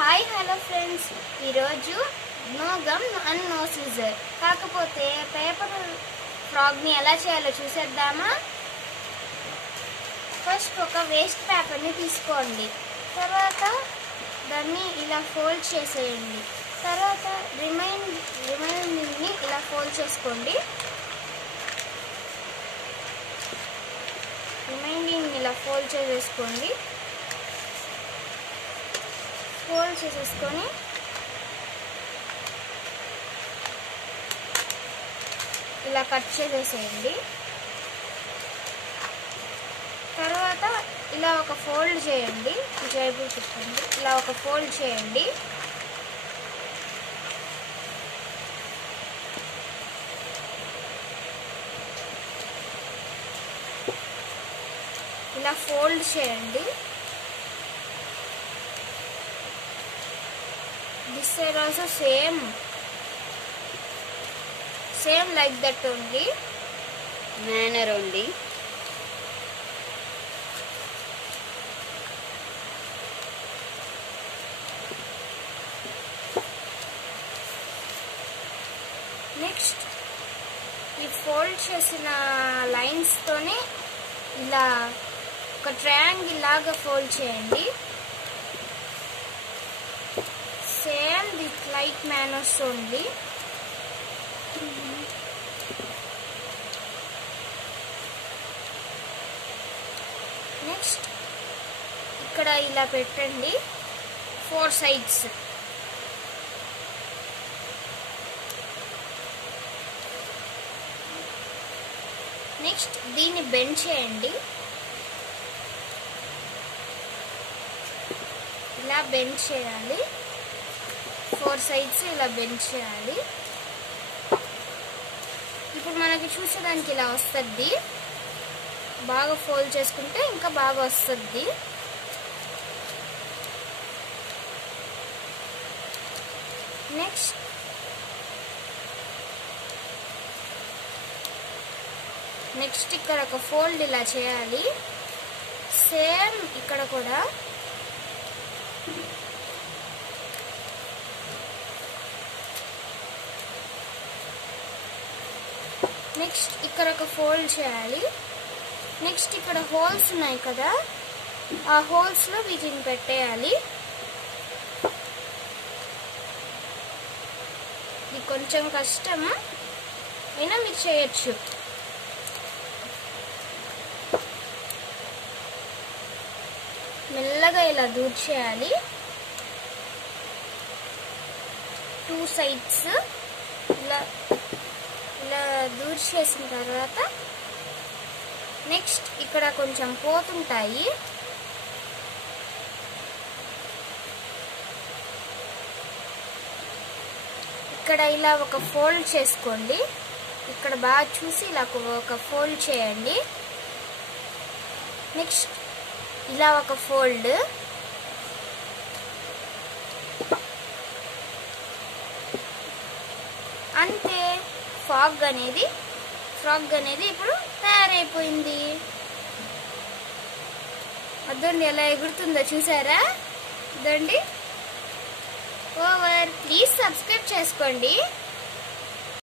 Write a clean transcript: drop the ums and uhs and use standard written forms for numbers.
Hi hello friends, ఈరోజు no gum and no scissor. కాకపోతే paper ఫ్రాగ్ని ఎలా చేయాలో చూసేద్దామా. ఫస్ట్ ఒక వేస్ట్ పేపర్ని తీసుకోండి. తర్వాత దాన్ని ఇలా ఫోల్డ్ చేసేయండి. తర్వాత రిమైనింగ్ని ఇలా ఫోల్డ్ చేసుకోండి. ఫోల్డ్ చేసేసుకొని ఇలా కట్ చేసేసేయండి. తర్వాత ఇలా ఒక ఫోల్డ్ చేయండి. ఇలా ఒక ఫోల్డ్ చేయండి. ఇలా ఫోల్డ్ చేయండి. This side also same like that only manner only. Next ఈ ఫోల్డ్ చేసిన లైన్స్ తోనే ఇలా ఒక ట్రయాంగిల్ లాగా ఫోల్డ్ చేయండి. Same with light manners only. Next ఇక్కడ ఇలా పెట్టండి 4 sides. నెక్స్ట్ దీన్ని బెండ్ చేయండి. ఇలా బెండ్ చేయాలి. 4 sides ఇలా బెండ్ చేయాలి. ఇప్పుడు మనకి చూసేదానికి ఇలా వస్తుంది. బాగా ఫోల్డ్ చేసుకుంటే ఇంకా బాగా వస్తుంది. నెక్స్ట్ ఇక్కడ ఒక ఫోల్డ్ ఇలా చేయాలి. సేమ్ ఇక్కడ కూడా నెక్స్ట్ ఇక్కడ ఒక ఫోల్డ్ చేయాలి. నెక్స్ట్ ఇక్కడ హోల్స్ ఉన్నాయి కదా, ఆ హోల్స్ లో వీటిని పెట్టేయాలి. ఇది కొంచెం కష్టం అయినా మీరు చేయొచ్చు. మెల్లగా ఇలా దూర్చేయాలి. 2 sides ఇలా దూర్చేసిన తర్వాత నెక్స్ట్ ఇక్కడ కొంచెం పోతుంటాయి. ఇక్కడ ఇలా ఒక ఫోల్డ్ చేసుకోండి. ఇక్కడ బాగా చూసి ఇలా ఒక ఫోల్డ్ చేయండి. నెక్స్ట్ ఇలా ఒక ఫోల్డ్. అంతే, ఫ్రాగ్ అనేది ఇప్పుడు తయారైపోయింది. అదండి ఎలా ఎగురుతుందో చూసారా? అదండి ఓవర్. ప్లీజ్ సబ్స్క్రైబ్ చేసుకోండి.